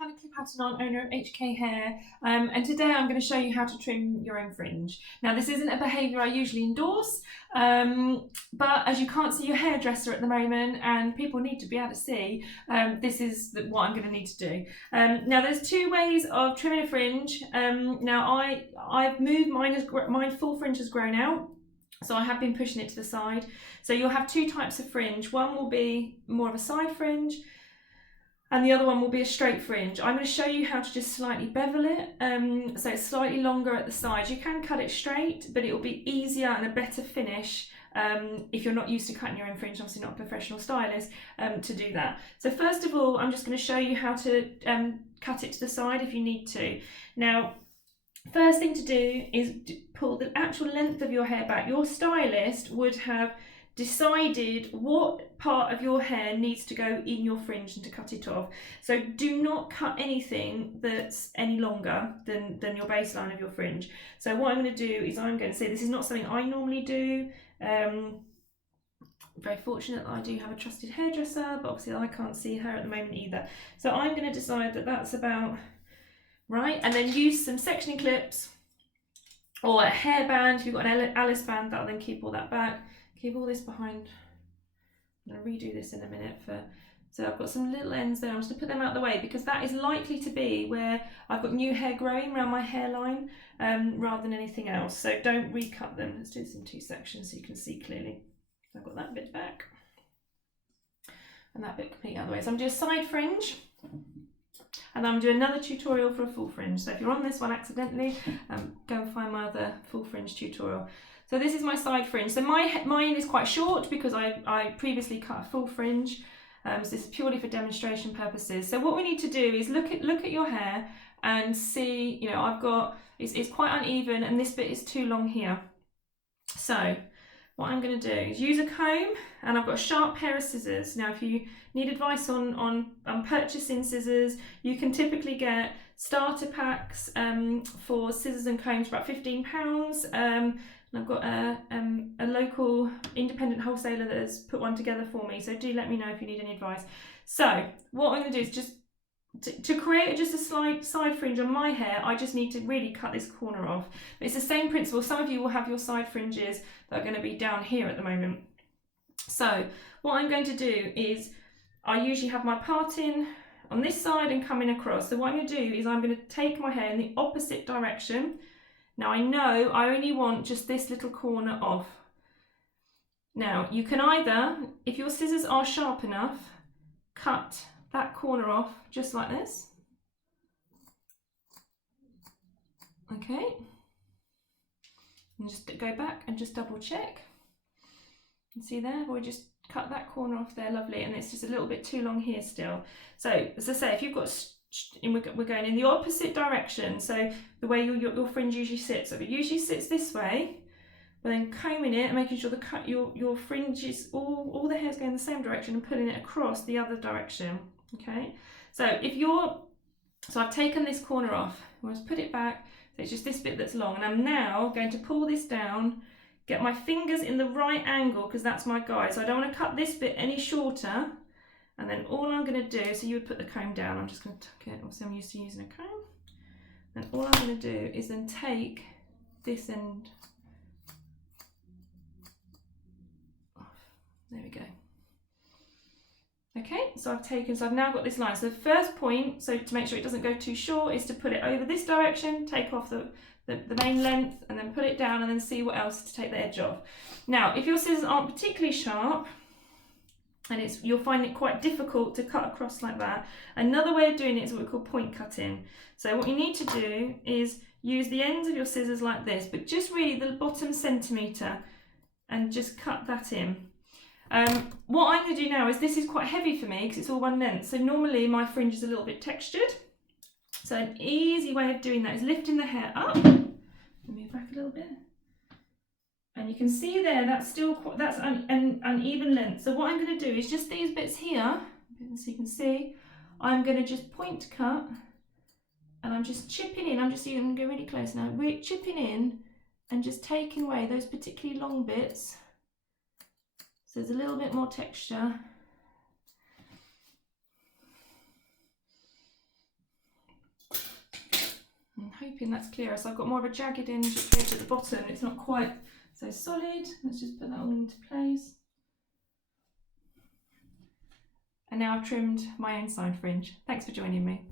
Hannah Clip-Hatton, owner of HK Hair, and today I'm going to show you how to trim your own fringe. Now this isn't a behaviour I usually endorse, but as you can't see your hairdresser at the moment and people need to be able to see, this is what I'm going to need to do. Now there's two ways of trimming a fringe. Now I've moved mine full fringe has grown out. So I have been pushing it to the side. So you'll have two types of fringe. One will be more of a side fringe and the other one will be a straight fringe. I'm going to show you how to just slightly bevel it, so it's slightly longer at the sides. You can cut it straight, but it will be easier and a better finish if you're not used to cutting your own fringe, obviously not a professional stylist, to do that. So first of all, I'm just going to show you how to cut it to the side if you need to. Now, first thing to do is pull the actual length of your hair back. Your stylist would have decided what part of your hair needs to go in your fringe and to cut it off. So do not cut anything that's any longer than your baseline of your fringe. So what I'm going to do is I'm going to say, this is not something I normally do. Very fortunate that I do have a trusted hairdresser, but obviously I can't see her at the moment either. So I'm going to decide that that's about right, and then use some sectioning clips or a hairband. If you've got an Alice band, that'll then keep all that back. Keep all this behind. I'm going to redo this in a minute. So I've got some little ends there. I'm just going to put them out of the way because that is likely to be where I've got new hair growing around my hairline rather than anything else. So don't recut them. Let's do this in two sections so you can see clearly. I've got that bit back and that bit completely out of the way. So I'm doing a side fringe. And I'm doing another tutorial for a full fringe. So if you're on this one accidentally, go and find my other full fringe tutorial. So this is my side fringe. So mine is quite short because I previously cut a full fringe. So this is purely for demonstration purposes. So what we need to do is look at your hair and see, you know, I've got, it's quite uneven and this bit is too long here. So what I'm going to do is use a comb, and I've got a sharp pair of scissors. Now if you need advice on purchasing scissors, you can typically get starter packs for scissors and combs for about £15. And I've got a local independent wholesaler that has put one together for me, so do let me know if you need any advice. So what I'm going to do is just to create just a side fringe on my hair, I just need to really cut this corner off. But it's the same principle. Some of you will have your side fringes that are going to be down here at the moment. So what I'm going to do is, I usually have my parting on this side and coming across. So what I'm going to do is I'm going to take my hair in the opposite direction. Now I know I only want just this little corner off. Now you can either, if your scissors are sharp enough, cut that corner off just like this. Okay. And just go back and just double check. You see there, we just cut that corner off there, lovely, and it's just a little bit too long here still. So as I say, if you've got, we're going in the opposite direction, so the way your fringe usually sits. So if it usually sits this way, but then combing it and making sure your fringe is all the hair's going the same direction and pulling it across the other direction. Okay, so so I've taken this corner off, I'm going to put it back, so it's just this bit that's long, and I'm now going to pull this down, get my fingers in the right angle because that's my guide, so I don't want to cut this bit any shorter, and then all I'm going to do, so you would put the comb down, I'm just going to tuck it, obviously I'm used to using a comb, and all I'm going to do is then take this end off. There we go. Okay, so I've now got this line. So the first point, so to make sure it doesn't go too short, is to put it over this direction, take off the main length, and then put it down, and then see what else to take the edge off. Now, if your scissors aren't particularly sharp, and you'll find it quite difficult to cut across like that, another way of doing it is what we call point cutting. So what you need to do is use the ends of your scissors like this, but just really the bottom centimetre, and just cut that in. What I'm going to do now is, this is quite heavy for me because it's all one length, so normally my fringe is a little bit textured. So an easy way of doing that is lifting the hair up, move back a little bit, and you can see there that's still that's an uneven length. So what I'm going to do is just these bits here, so you can see, I'm going to just point cut, and I'm just chipping in. I'm going to go really close now. We're chipping in and just taking away those particularly long bits. So there's a little bit more texture. hoping that's clearer. So I've got more of a jagged edge at the bottom. It's not quite so solid. Let's just put that all into place. And now I've trimmed my own side fringe. Thanks for joining me.